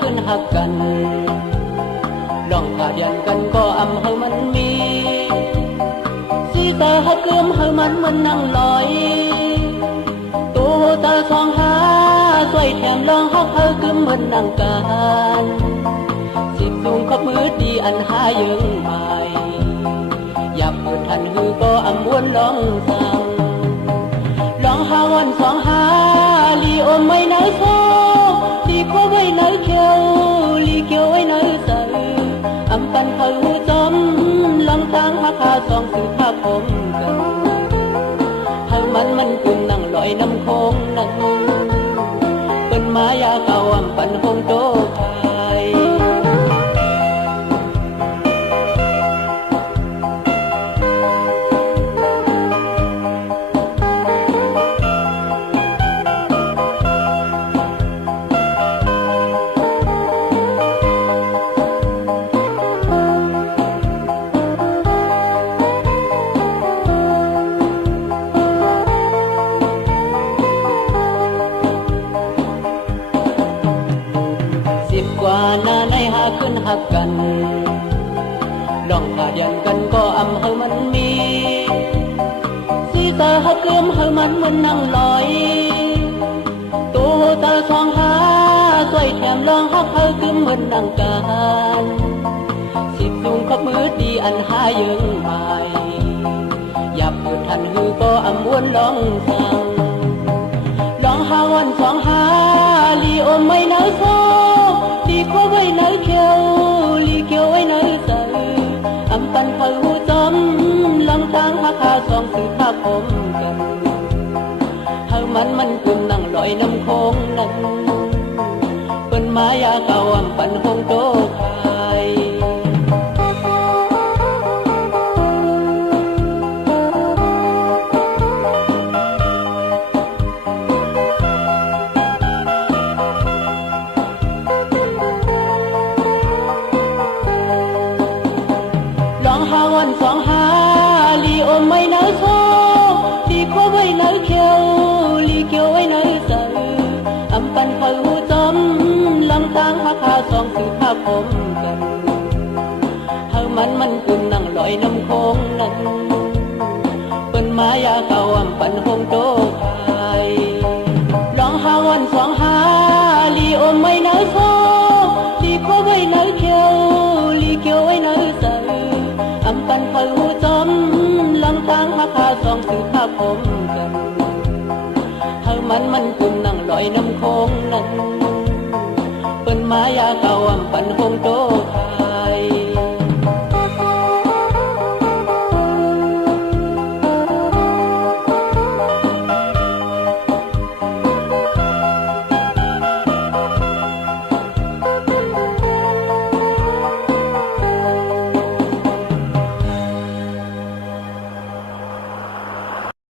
ขึ้นหักกันลองขาดยันกันก็อำเฮามันมีสีตาหักเลื่อมเฮามันนั่งลอยตัวตาสองหาสวยแถมลองฮักเฮาคือมันนั่งกันสิบสูงขบมือดีอันหายังใหม่อยากเปิดทันฮือก็อำวนลองสั่งลองหาวันสองหาลีโอไม่ไหนโซลีก็ไว้ไหนเขียวลีเขียวไว้ไหนใส่อำปันเขาจอมลำทางหาพาสองสือภาพผมกันเฮามันกึ่งนั่งลอยน้ำโคงนั่งเป็นมายาเก่าอำปันคงโตไทยกว่าหน้าในหาขึ้นหักกันลองขาดยันกันก็อำเฮามันมีสีตาหักเลื่อมเฮามันนั่งลอยตัวตาสองหาสวยแถมลองฮักเฮาคือมันนั่งกันสิบสูงขบมือดีอันหายังใหม่อยากเปิดทันฮือก็อำวนลองสั่งลองหาวันสองหาลีโอไม่ไหนโซลีก็ไว้ไหนเขียวลีเขียวไว้ไหนใส่อำปันเขาจอมลำทางหาคาสองสือภาพผมกันเฮามันกึ่งนั่งลอยน้ำโคงนั่งเป็นมายาเก่าอำปันคงโตไทยลองหาวันสองหาลีโอไม่ไหนโซลีก็ไว้ไหนเขียวลีเขียวไว้ไหนใส่อำปันเขาจอมลำทางหาคาสองสือภาพผมกันเฮามันกึ่งนั่งลอยน้ำโคงนั่งเป็นมายาเก่าอำปันคงโตไทยลองหาวันสองหาลีโอไม่ไหนโซลีก็ไว้ไหนเขียวลีเขียวไว้ไหนใส่อำปันเขาจอมลำทางหาคาสองสือภาพผมกันเฮามันกึ่งนั่งลอยน้ำโคงนั่งเป็นมายาเก่าอำปันคงโต